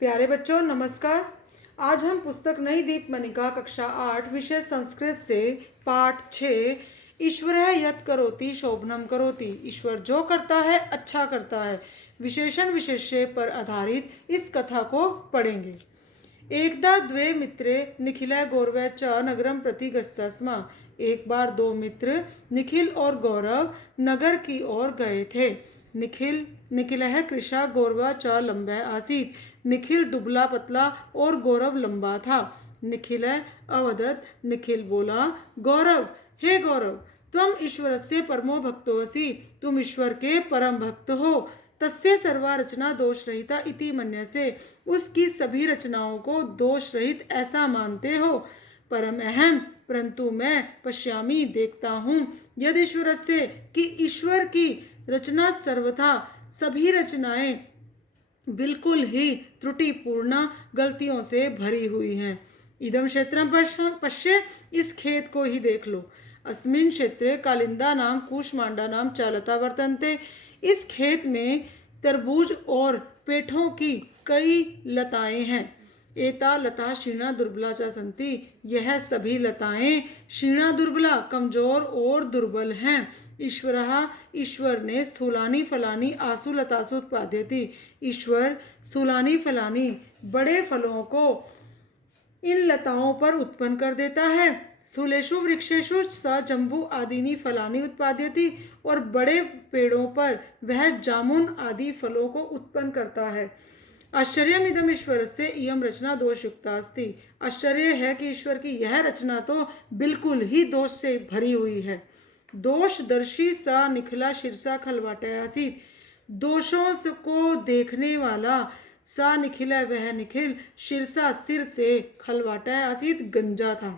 प्यारे बच्चों नमस्कार। आज हम पुस्तक नई दीपमणिका कक्षा 8 विषय संस्कृत से पाठ 6 ईश्वरः यत् करोति शोभनम करोति, ईश्वर जो करता है अच्छा करता है, विशेषण विशेष्य पर आधारित इस कथा को पढ़ेंगे। एकदा द्वे मित्रे निखिल गौरव च नगरम प्रति गच्छता स्म। एक बार दो मित्र निखिल और गौरव नगर की ओर गए थे। निखिलः कृशा गौरव च लंबः आसीत्। निखिल दुबला पतला और गौरव लंबा था। निखिल अवदत्, निखिल बोला, गौरव, हे गौरव, त्वम ईश्वरस्य परमो भक्तो असि, तुम ईश्वर के परम भक्त हो। तस्य सर्वा रचना दोष रहिता इति मन्यसे, उसकी सभी रचनाओं को दोष रहित ऐसा मानते हो। परम अहम, परंतु मैं पश्यामी देखता हूँ, यद ईश्वरस्य कि ईश्वर की रचना सर्वथा सभी रचनाएं बिल्कुल ही त्रुटिपूर्ण गलतियों से भरी हुई हैं। इदम क्षेत्रम पश्य, इस खेत को ही देख लो। अस्मिन् क्षेत्रे कालिंदा नाम कूष्मांडा नाम च लता वर्तन्ते। इस खेत में तरबूज और पेठों की कई लताएं हैं। एता लता क्षीणा दुर्बला च सन्ति, यह सभी लताएं क्षीणा दुर्बला कमजोर और दुर्बल हैं। ईश्वर ने स्थूलानी फलानी आसु लतासु उत्पाद्यति, ईश्वर स्थूलानी फलानी बड़े फलों को इन लताओं पर उत्पन्न कर देता है। स्थूलेषु वृक्षेषु स जम्बू आदीनि फलानि उत्पाद्यति, और बड़े पेड़ों पर वह जामुन आदि फलों को उत्पन्न करता है। आश्चर्यमिदम ईश्वरस्य इयं रचना दोषयुक्ता अस्ति, आश्चर्य है कि ईश्वर की यह रचना तो बिल्कुल ही दोष से भरी हुई है। दोषदर्शी सा निखिला शिरसा खलवाटा आसीत्, दोषों को देखने वाला सा निखिला वह निखिल शिरसा सिर से खलवाटा आसीत् गंजा था।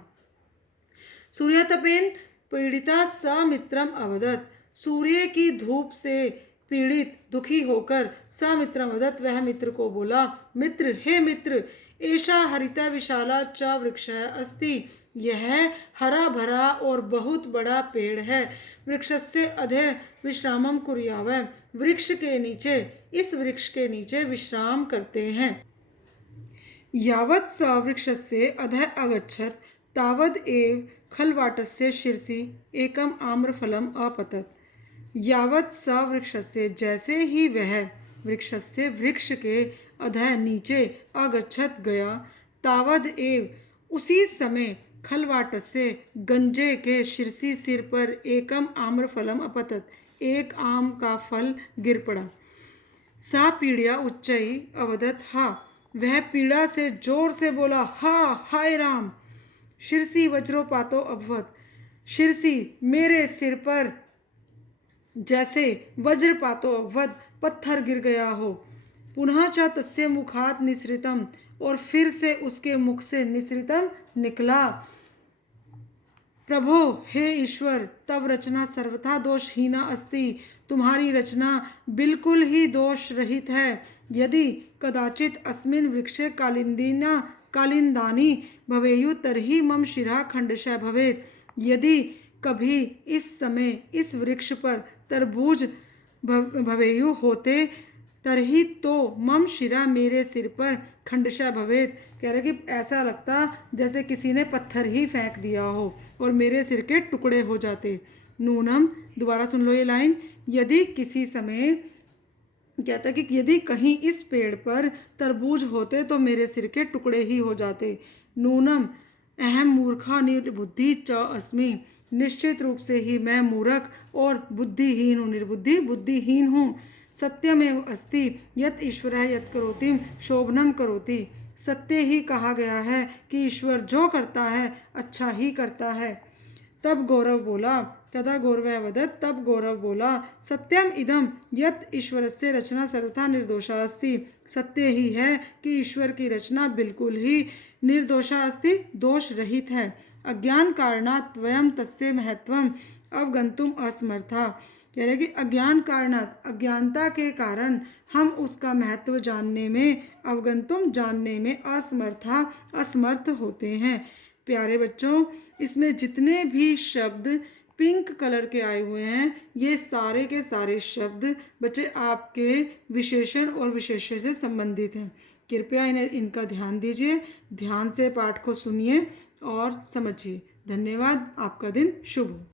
सूर्यतपेन पीड़िता सा मित्रम अवदत्, सूर्य की धूप से पीड़ित दुखी होकर सा मित्रम अवदत् वह मित्र को बोला, मित्र, हे मित्र, एषा हरिता विशाला च वृक्षः अस्ति, यह हरा भरा और बहुत बड़ा पेड़ है। वृक्षस्य अधः विश्रामम कुर्यावः, वृक्ष के नीचे, इस वृक्ष के नीचे विश्राम करते हैं। यावत् स वृक्षस्य अधः अगच्छत् तावद् एव खलवाटस्य शिरसि एकम आम्रफलम अपतत्। यावत् स वृक्षस्य, जैसे ही वह वृक्षस्य वृक्ष के अधः नीचे अगच्छत गया, तावद् एव उसी समय खलवाटस्य गंजे के शिरसी सिर पर एकम आम्रफलम अपतत, एक आम का फल गिर पड़ा। सा पीड़या उच्चई अवदत हा, वह पीड़ा से जोर से बोला, हा, हाय राम। शिरसी वज्रोपातो अभवत, शिरसी मेरे सिर पर जैसे वज्रपातो अभवत पत्थर गिर गया हो। पुनः च तस्य मुखात निसृतम, और फिर से उसके मुख से निसृतम निकला। प्रभो, हे ईश्वर, तब रचना सर्वथा दोषहीना अस्ति, तुम्हारी रचना बिल्कुल ही दोष रहित है। यदि कदाचित अस्मिन् वृक्षे कालिंदानी भवेयु तर्हि मम शिरा खंडशः भवेत्, यदि कभी इस समय इस वृक्ष पर तरबूज भवेयु होते तरही तो मम शिरा, मेरे सिर पर खंडशः भवेत, कह रहे कि ऐसा लगता जैसे किसी ने पत्थर ही फेंक दिया हो और मेरे सिर के टुकड़े हो जाते। नूनम, दोबारा सुन लो ये लाइन, यदि किसी समय कहता है कि यदि कहीं इस पेड़ पर तरबूज होते तो मेरे सिर के टुकड़े ही हो जाते। नूनम अहम मूर्खा निर्बुद्धि च अस्मि, निश्चित रूप से ही मैं मूर्ख और बुद्धिहीन हूँ, निर्बुद्धि बुद्धिहीन हूँ। सत्यमेव अस्ति यत् ईश्वरः यत् करोति शोभनम करोति, सत्य ही कहा गया है कि ईश्वर जो करता है अच्छा ही करता है। तब गौरव बोला, तदा गौरव वदत्, तब गौरव बोला, सत्यम इदम यत् ईश्वरस्य रचना सर्वथा निर्दोषा अस्ति, सत्य ही है कि ईश्वर की रचना बिल्कुल ही निर्दोषा अस्ति, दोष रहित है। अज्ञान कारणात् वयं तस्य महत्वम अवगंतुम असमर्था, कह रहे कि अज्ञान कारणात्, अज्ञानता के कारण हम उसका महत्व जानने में, अवगंतुम जानने में असमर्थ होते हैं। प्यारे बच्चों, इसमें जितने भी शब्द पिंक कलर के आए हुए हैं, ये सारे के सारे शब्द बच्चे आपके विशेषण और विशेष्य से संबंधित हैं। कृपया इनका ध्यान दीजिए, ध्यान से पाठ को सुनिए और समझिए। धन्यवाद। आपका दिन शुभ हो।